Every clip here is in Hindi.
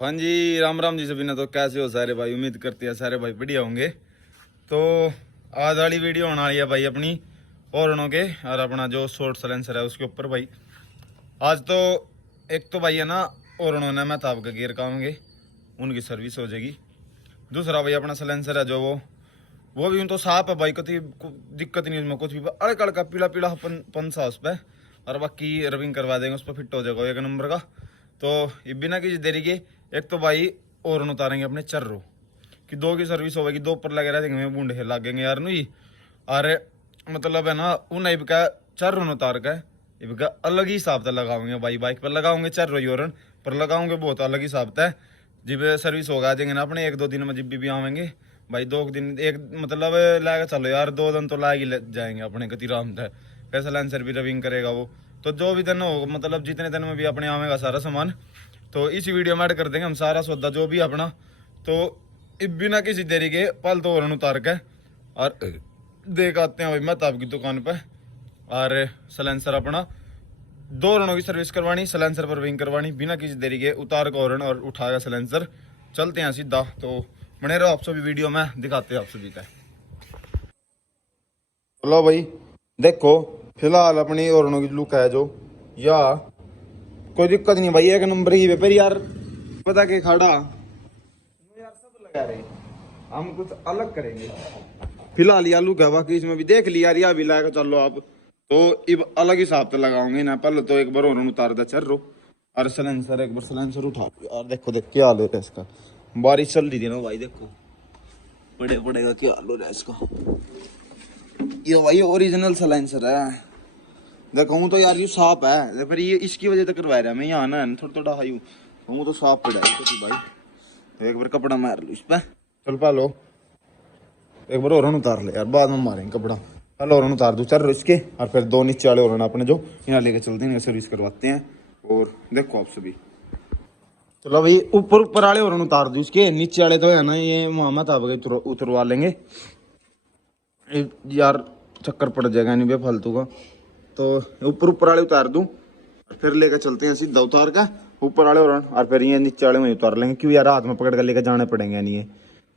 हाँ जी, राम राम जी सभी ने। तो कैसे हो सारे भाई? उम्मीद करते हैं सारे भाई बढ़िया होंगे। तो आज वाली वीडियो होने वाली है भाई अपनी औरणों के और अपना जो शॉर्ट सलेंसर है उसके ऊपर भाई। आज तो एक तो भाई है ना औरणों ने मैं ताब का गियर काऊंगे, उनकी सर्विस हो जाएगी। दूसरा भाई अपना सलेंसर है जो वो भी उन तो साफ है भाई, कभी दिक्कत नहीं उसमें कुछ भी। अड़क अड़का पीला पीला पंसा उस पर, और बाकी रबिंग करवा देंगे, उस पर फिट हो जाएगा एक नंबर का। तो ये बिना किसी देरी के एक तो भाई और उतारेंगे अपने चर्रो कि दो की सर्विस होगी, दो ऊपर लगे रहेंगे मैं बूंढे लागेंगे यार नहीं। अरे मतलब है ना उन इब का चर्रो उतार का इब का अलग ही हिसाब से लगाओगे भाई। बाइक पर लगाओगे चर्रो योरन पर लगाओगे बहुत अलग हिसाब है। जब सर्विस होगा जाएंगे ना अपने एक दो दिन में, जब भी आवेंगे भाई 2 दिन एक मतलब लाएगा चलो यार 2 दिन तो लाएग ही जाएंगे अपने कति राम है। पैसा लाइनसर भी रविंग करेगा वो, तो जो भी दिन होगा मतलब जितने दिन में भी अपने आवेगा सारा सामान तो इसी वीडियो में ऐड कर देंगे हम सारा सौदा जो भी अपना। तो बिना किसी देरी के पल तो और उतार के और देख आते हैं भाई मैं आपकी दुकान पे। और सलेंसर अपना दो रणों की सर्विस करवानी, सलेंसर पर विंग करवानी, बिना किसी देरी के उतार का औरण और उठाएगा सलेंसर। चलते हैं सीधा, तो बने रहो आप सभी वीडियो में, दिखाते हैं आप सभी का। चलो भाई देखो फिलहाल अपनी औरणों की लुक है जो, या कोई दिक्कत नहीं भाई, एक नंबर की पर यार पता के खड़ा यार सब लगा रहे, हम कुछ अलग करेंगे फिलहाल। ये आलू का बाकी इसमें भी देख लिया यार, भी लाएगा चलो आप तो इब अलग हिसाब से लगाओगे ना। पहले तो एक बार और उतार दे चल रो और सलेंसर एक बार सलेंसर उठा यार। देखो देख क्या हाल हो रहा है इसका, बारिश चल रही थी ना भाई, देखो बड़े पड़ेगा क्या हाल हो रहा है इसका। ये भाई ओरिजिनल सलेंसर है, देखो तो यार ये साफ है, फिर ये इसकी वजह से करवा रहा मैं यहाँ ना थोड़ा थोड़ा हाई हूँ तो साफ पड़ा है भाई। तो एक बार कपड़ा मार लो इस पर, चल पा लो एक बार और उतार ले यार, बाद में मारेंगे कपड़ा। पहले और उतार दो चल इसके, और फिर दो नीचे वाले और अपने जो यहाँ लेके चलते हैं सर्विस करवाते हैं। और देखो आप सभी चलो भाई ऊपर ऊपर वाले और उतार दो इसके, नीचे वाले तो है ना ये मोहम्मद आप उतरवा लेंगे यार, चक्कर पड़ जाएगा नहीं भाई फालतू का। तो ऊपर ऊपर वाले उतार दूं और फिर लेकर चलते हैं सीधा उतार का ऊपर वाले और फिर ये नीचे वाले में उतार लेंगे, क्यों यार हाथ में पकड़ कर लेकर जाने पड़ेंगे नहीं।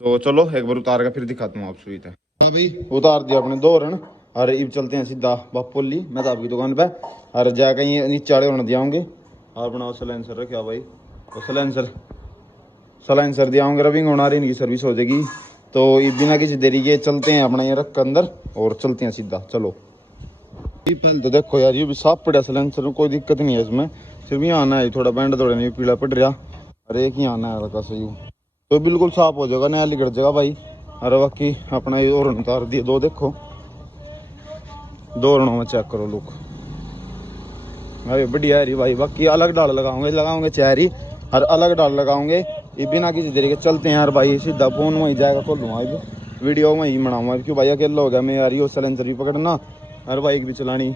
तो चलो एक बार उतार का फिर दिखाता हूँ आप सभी तक। भाई उतार दिया अपने दो रन और अब चलते हैं सीधा बापोली मैं तो आपकी दुकान पे, और जाकर ये नीचे वाले और दियाओगे और अपना सलेंसर रखा भाई। तो सलेंसर दियाओगे रविंग होना रही, इनकी सर्विस हो जाएगी। तो ये बिना किसी देरी के चलते हैं अपना ये रख कर अंदर और चलते हैं सीधा। चलो पहले तो देखो यार ये भी साफ पड़ा सलेंसर में, कोई दिक्कत नहीं है इसमें, सिर्फ यहाँ आना है थोड़ा बैंड थोड़ा नहीं पीला पड़ रहा, अरे एक ही आना है हल्का सा यूँ तो बिल्कुल साफ हो जाएगा, नया लिगड़ जाएगा भाई। अरे बाकी अपना ये और उतार दिए दो, देखो दो रणों में चेक करो लुक अरे बढ़िया है भाई। बाकी अलग डाल लगाओगे चेहरी और अलग डाल लगाओगे, ये बिना किसी तरीके चलते हैं यार भाई। सीधा फोन वहीं जाएगा खोलूंगा वीडियो वहीं बनाऊंगा, क्यों भाई अकेला हो गया मैं यार, ये सलेंसर भी पकड़ना और बाइक भी चलानी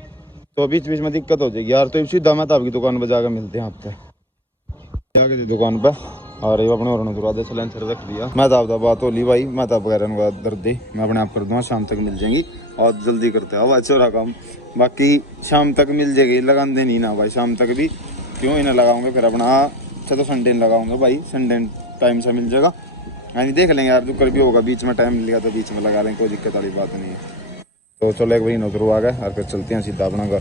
तो बीच बीच में दिक्कत हो जाएगी यार। तो सीधा मैं तो आपकी दुकान पर जाकर मिलते हैं आपके दुकान पर। और ये अपने और दरवाजे सलेंसर रख दिया, मैं तो आपका बात होली भाई, मैं तो वगैरह दर्द दे मैं अपने आप कर दूंगा, शाम तक मिल जाएंगी और जल्दी करते हो अच्छा रहा काम। बाकी शाम तक मिल जाएगी, लगान देनी ना भाई शाम तक भी, क्यों इन्हें लगाऊंगे फिर अपना अच्छा तो संडे लगाऊंगा भाई, संडे टाइम से मिल जाएगा यानी देख लेंगे यार, जो कर भी होगा बीच में टाइम मिलेगा तो बीच में लगा लेंगे, कोई दिक्कत वाली बात नहीं है। तो चलो एक भाई नौकरू आ गए और फिर चलते हैं सीधा अपना घर,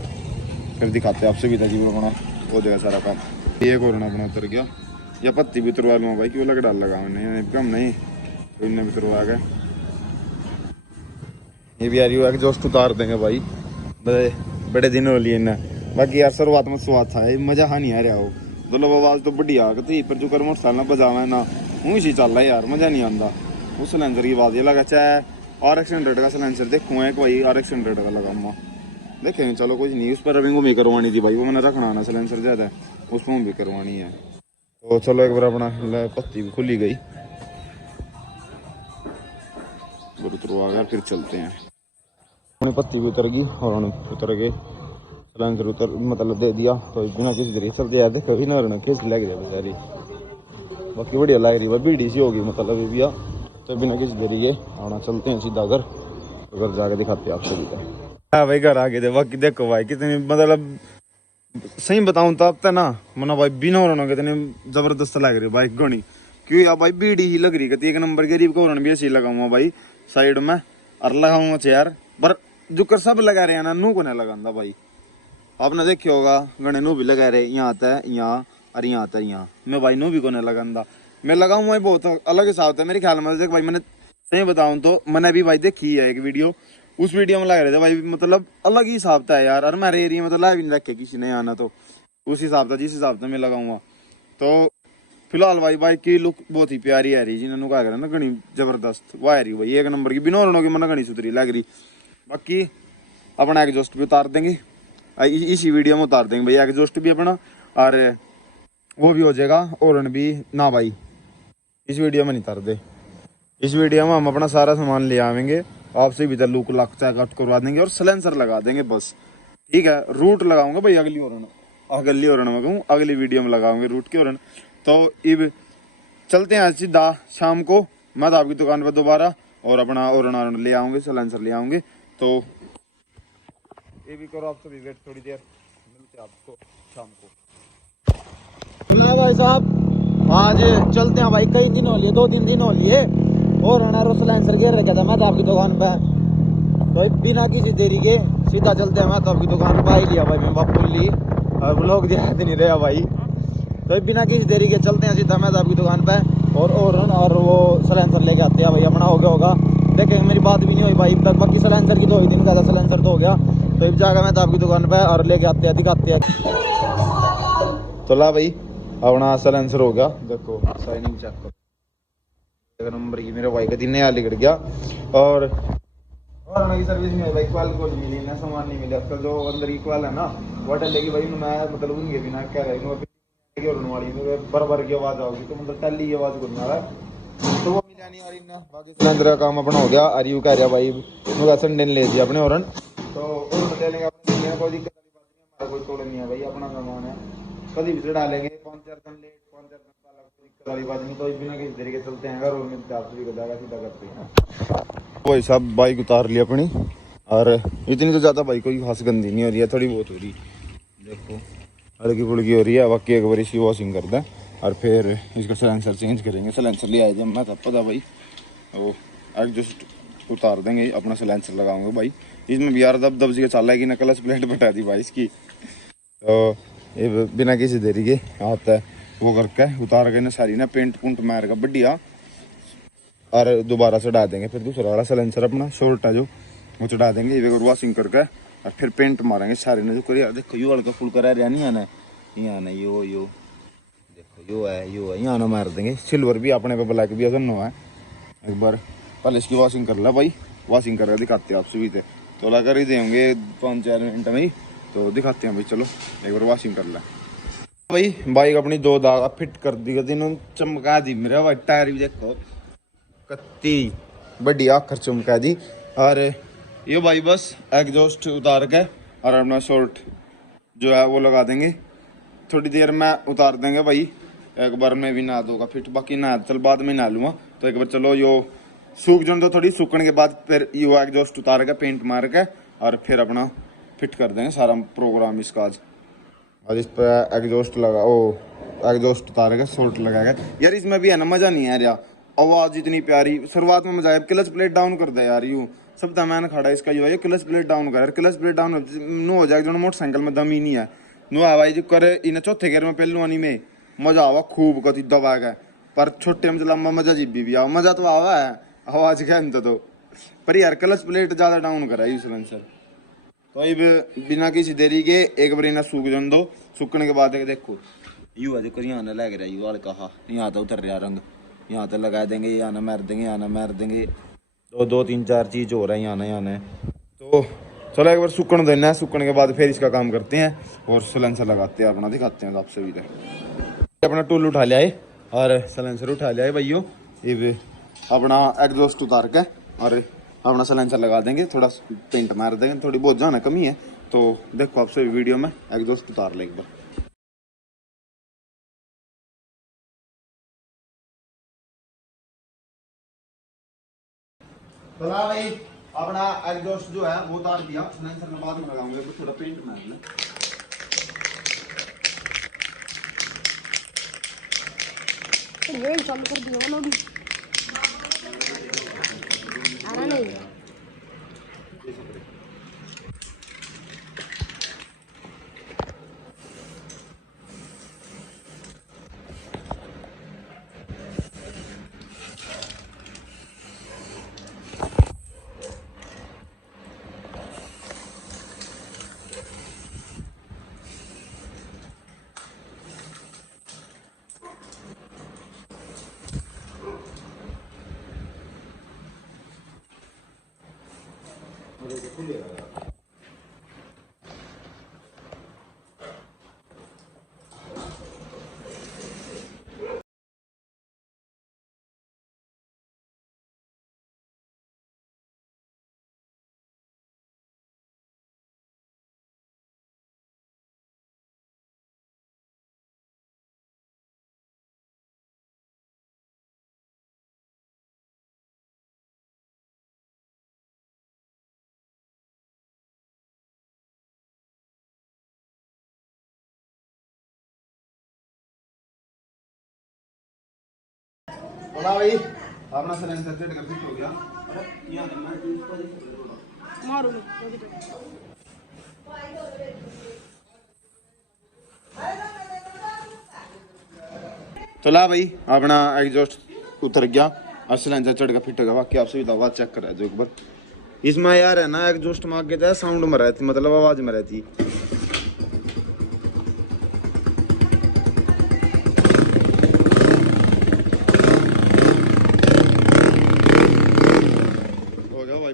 फिर दिखाते हैं आपसे भी जी अपना हो जाएगा सारा काम। एक और अपना उतर गया या पत्ती भी उतरवा लूँ भाई, क्यों लग डाल लगा नहीं कम नहीं तो इन्हें भी उतरवा गए। ये भी यार एग्जॉस्ट उतार देंगे भाई, बड़े दिन हो लिए इन्हें। बाकी यार शुरुआत में स्वाद था मजा हाँ नहीं आ रहा हो, मतलब आवाज तो बढ़िया आ गई पर जो कर मोटरसाइकिल ना बजावा है ना मुँह ही चल रहा है यार, मजा नहीं आता। उस सिलेंडर की बात ये लगा चाहे RX 100 का सिलेंसर देखूँ एक भाई RX 100 का लगा देखेंगे, चलो कुछ नहीं। उस पर रविंग भी करवानी थी भाई, वो मैंने रखना आना सिलेंसर ज्यादा उसमें भी करवानी है। तो चलो एक बार अपना पत्ती भी खुली गई उतरवा गया, फिर चलते हैं। अपनी पत्ती भी उतर गई और उतर गए सलेंसर उतर मतलब दे दिया, तो बिना किसी तरीके चलते यार देखो भी ना किस लग जाए बेचारी। बाकी बढ़िया लग रही है बीडी सी होगी मतलब भैया, तो बिना किसी तरीके आना चलते हैं सीधा घर जाके दिखाते हैं आप सभी का। हाँ भाई घर आ गए थे। बाकी देखो भाई कितनी मतलब सही बताऊं तो अब तक ना मना भाई बिना हॉर्न के इतने जबरदस्त लग रही बाइक घनी, क्योंकि अब भाई बीड़ी ही लग रही है एक नंबर के रीब का हॉर्न भी ऐसे ही लगाऊंगा भाई साइड में और लगाऊंगा चेयर पर जो कर सब लगा रहे हैं ना नू को नहीं लगांदा भाई। आपने देखे होगा गणे नू भी लगा रहे यहाँ आता है यहाँ और यहाँ आता है यहाँ, मैं भाई नू भी को नहीं लगांदा, मैं लगाऊंगा भाई बहुत अलग हिसाब था मेरे ख्याल में। देख भाई मैंने सही बताऊं तो मैंने अभी भाई देखी है एक वीडियो, उस वीडियो में लग रहे थे भाई मतलब अलग ही हिसाब था यार, और हमारे एरिया में तो लाइव नहीं रखे किसी ने आना, तो उस हिसाब था जिस हिसाब से मैं लगाऊंगा। तो फिलहाल भाई बाइक की लुक बहुत ही प्यारी आ रही जिन्होंने कहा करा ना घनी जबरदस्त वो आ रही भाई एक नंबर की बिना हॉर्न की मन घनी सुथरी लग रही। बाकी अपना एग्जॉस्ट भी उतार देंगे इसी वीडियो में उतार देंगे भाई एग्जॉस्ट भी अपना, और वो भी हो जाएगा हॉर्न भी ना भाई इस वीडियो में नहीं उतार दे। इस वीडियो में हम अपना सारा सामान ले आवेंगे, आपसे भी लुक लक चेकआउट करवा देंगे और सिलेंसर लगा देंगे बस, ठीक है। रूट लगाऊंगा भाई अगली हॉर्न में कहूँ अगली वीडियो में लगाऊंगे रूट की हॉर्न। तो अब चलते हैं सीधा शाम को मैं तो आपकी दुकान पर दोबारा और अपना हॉर्न ले आऊंगे सिलेंसर ले आऊंगे। तो ये भी करो आप सभी वेट थोड़ी देर, मिलते हैं आपको शाम को। ना भाई साहब आज चलते हैं भाई, कई दिन हो लिए 2-3 दिन हो लिए और हमारा सिलेंसर गिर रखा था मैं तो आपकी दुकान पे, तो बिना किसी देरी के सीधा चलते हैं मैं तो आपकी दुकान पे ही लिया भाई मैं बापू ली और लोग ध्यान नहीं रहा भाई, तो बिना किसी देरी के चलते हैं सीधा मैं तो आपकी दुकान पे और वो सिलेंसर लेके आते हैं भाई अपना हो गया होगा देखेंगे, मेरी बात भी नहीं हुई भाई अब तक, बाकी सिलेंसर की 2 ही दिन का था, सिलेंसर तो हो गया, तो अब जाकर मैं तो आपकी दुकान पे और लेके आते हैं दिखाते हैं। तो ला भाई अपना सिलेंसर हो गया, देखो साइनिंग चेक करो एक नंबर की, मेरे भाई का दिन नया लिगड़ गया और की सर्विस नहीं हुई भाई, क्वाल को मिली ना सामान नहीं मिला, उसका जो अंदर की क्वाल है ना वो डलेगी भाई मैं मतलब उनके बिना क्या रहेगी बराबर की आवाज आओगी, तो मतलब टल्ली की आवाज करना है तो वो मिला नहीं और इतना बाकी सिलेंडर का काम अपना हो गया। और यू कह रहा भाई मुझे संडे ले दिया अपने हॉर्न, तो और ले लेंगे अपने, कोई दिक्कत वाली बात नहीं, हमारा कोई तोड़ नहीं है भाई, अपना सामान है कभी भी डालेंगे 5-4 दिन लेट 5-4 दिन पहले, कोई दिक्कत वाली बात नहीं। तो बिना किसी तरीके चलते हैं अगर और मिलते आप सभी को जाएगा सीधा करते हैं भाई साहब। बाइक उतार ली अपनी और इतनी तो ज़्यादा बाइक कोई खास गंदी नहीं हो रही है, थोड़ी बहुत हो रही देखो हल्की फुल्की हो रही है, बाकी एक बार इसकी वॉशिंग कर दें और फिर इसका सिलेंसर चेंज करेंगे। सिलेंसर ले आए थे मैं तब पता भाई, वो एडजस्ट उतार देंगे अपना सिलेंसर लगाऊंगा भाई, इसमें भी यार दब से चल रहा है कि ना क्लच प्लेट बटा दी भाई इसकी, तो ये बिना किसी देरी के आता है वो करके उतार के ना सारी ना पेंट पुंट मार का बढ़िया और दोबारा से चढ़ा देंगे, फिर दूसरा वाला सिलेंसर अपना शॉर्ट है जो वो चढ़ा देंगे, ये वॉशिंग करके और फिर पेंट मारेंगे सारे ने जो करिए। देखो यो हल्का फुल करा रहा नहीं आना यहाँ आना यो देखो यो है यहाँ ना मार देंगे, सिल्वर भी अपने पे ब्लैक भी असन है। एक बार पहले इसकी वॉशिंग कर ला भाई, वॉशिंग करके दिखाते हैं आप सभी थे, तो ला कर ही देंगे 5-4 मिनट में ही, तो दिखाते हैं भाई चलो एक बार वॉशिंग कर ला भाई। बाइक अपनी 2 दाग फिट कर दी इन्होंने, चमका दी मेरा भाई, टायर भी देखो कत्ती बढ़िया आखिर चमका दी। और ये भाई बस एग्जॉस्ट उतार के और अपना शॉर्ट जो है वो लगा देंगे, थोड़ी देर में उतार देंगे भाई, एक बार में भी नहा दूंगा फिट, बाकी नहा चल बाद में नहा लूँगा, तो एक बार चलो यो सूख जो तो थोड़ी सूखने के बाद फिर यो एग्जॉस्ट उतार के पेंट मार के और फिर अपना फिट कर देंगे सारा प्रोग्राम इसका आज इस पर एग्जॉस्ट लगा ओ एग्जॉस्ट उतार के शॉर्ट लगाएगा यार, इसमें भी है ना मज़ा नहीं है यार, आवाज़ इतनी प्यारी शुरुआत में मजा आया, क्लच प्लेट डाउन कर दे यार यूँ सब दमैन खड़ा है इसका, जो है क्लच प्लेट डाउन कर, क्लच प्लेट डाउन नो हो जाएगा जो मोटरसाइकिल में दम ही नहीं है नो हवाई जो करे इन चौथे गेयर में पहलू आनी में मजा आवा खूब कति दबा गया, पर छोटे में लंबा मजा जीबी भी आओ मजा तो आवा है आवाज क्या तो पर यार क्लच प्लेट ज़्यादा डाउन करा है सिलेंसर। तो अब बिना किसी देरी के एक बार इन्हें सूख जन दो, सूखने के बाद देखो यू है देखो यहाँ लग रहा है यू कहा यहाँ तो उतर रहा रंग, यहाँ तो लगा देंगे यहाँ ना मार देंगे यहाँ ना मार देंगे, 2-3-4 चीज़ हो रहा है यहाँ ना तो चलो एक बार सूखने देना है, सूखने के बाद फिर इसका काम करते हैं और सिलेंसर लगाते हैं अपना, दिखाते हैं आपसे भी अपना टूल उठा लिया है और सिलेंसर उठा लिया है भाइयों, ये अपना एग्जॉस्ट उतार के और अपना सिलेंसर लगा देंगे, थोड़ा पेंट मार देंगे, थोड़ी बहुत जाना कमी है, तो देखो आपसे वीडियो में एग्जॉस्ट उतार ले एक बार। तो ना भाई अपना एग्जॉस्ट जो है वो उतार दिया, सिलेंसर में बाद में लगाऊंगे तो थोड़ा पेंट मार ले। वेट चालू कर दिया ना अभी आ रहा नहीं बोला भाई अपना सिलेंडर सेट कर फिट हो गया यहाँ मारो तो ला भाई अपना एग्जॉस्ट उतर गया और सिलेंडर चढ़ का फिट हो गया बाकी आप सुविधा आवाज चेक करा जो एक बार इसमें यार है ना एग्जॉस्ट में आगे था साउंड में रहती मतलब आवाज में रहती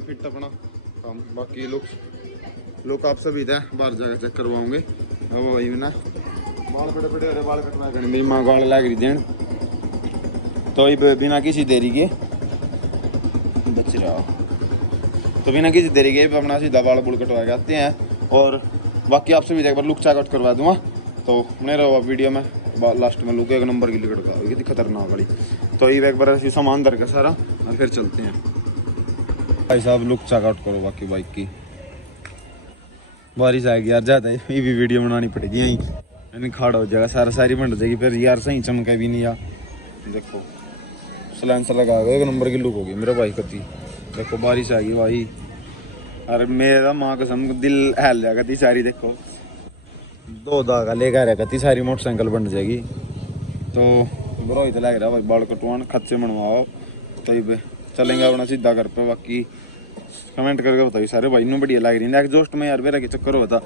फिट अपना काम बाकी लोग आप सभी थे बाहर जाकर चेक करवाओगे अब वही ना बाल बड़े बड़े हो रहे बाल कटवा कर मेरी माँ गाल लग रही देन तो ये बिना किसी देरी के बच रहा तो बिना किसी देरी के अपना सीधा बाल बुल कटवा के आते हैं और बाकी आप सभी एक बार लुक चेकआउट करवा दूंगा तो नहीं रहो वीडियो में लास्ट में लुक एक नंबर की लुक कितनी खतरनाक वाली तो ये एक बार सामान धर के सारा और फिर चलते हैं भाई साहब लुक चेकआउट करो बाकी बाइक की बारिश आएगी यार जाता है ये भी वीडियो बनानी पड़ेगी यहीं यानी खाड़ा हो जाएगा सारा सारी बंद जाएगी फिर यार सही चमका भी नहीं यार देखो सिलेंसर लगा एक नंबर की लुक होगी मेरा भाई कती देखो बारिश आएगी भाई अरे मेरा माँ कसम दिल हिल जाएगा ती सारी देखो दो धागा लेकर आएगा ती सारी मोटरसाइकिल बन जाएगी तो बुरा ही तो लग रहा भाई बाल कटवान खच्चे मनवाओ तो ये चलेंगे अपना सीधा घर पे बाकी कमेंट करके बताइए सारे भाई ने बढ़िया लग रही है एग्जॉस्ट में यार मेरा के चक्कर होता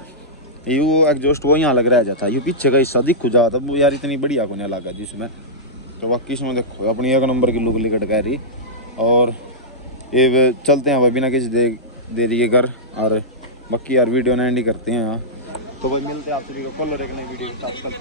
यू एग्जॉस्ट वो यहाँ लग रहा जाता यू पीछे का हिस्सा दिखो जाता वो यार इतनी बढ़िया को नहीं लगा जिसमें तो बाकी इसमें देखो अपनी एक नंबर की लुक लिकट कह रही और ये चलते हैं भाई बिना किसी देरी के घर और बाकी यार वीडियो ने एंड ही करते हैं यहाँ तो भाई मिलते हैं आप सभी को कल और एक नई वीडियो के साथ।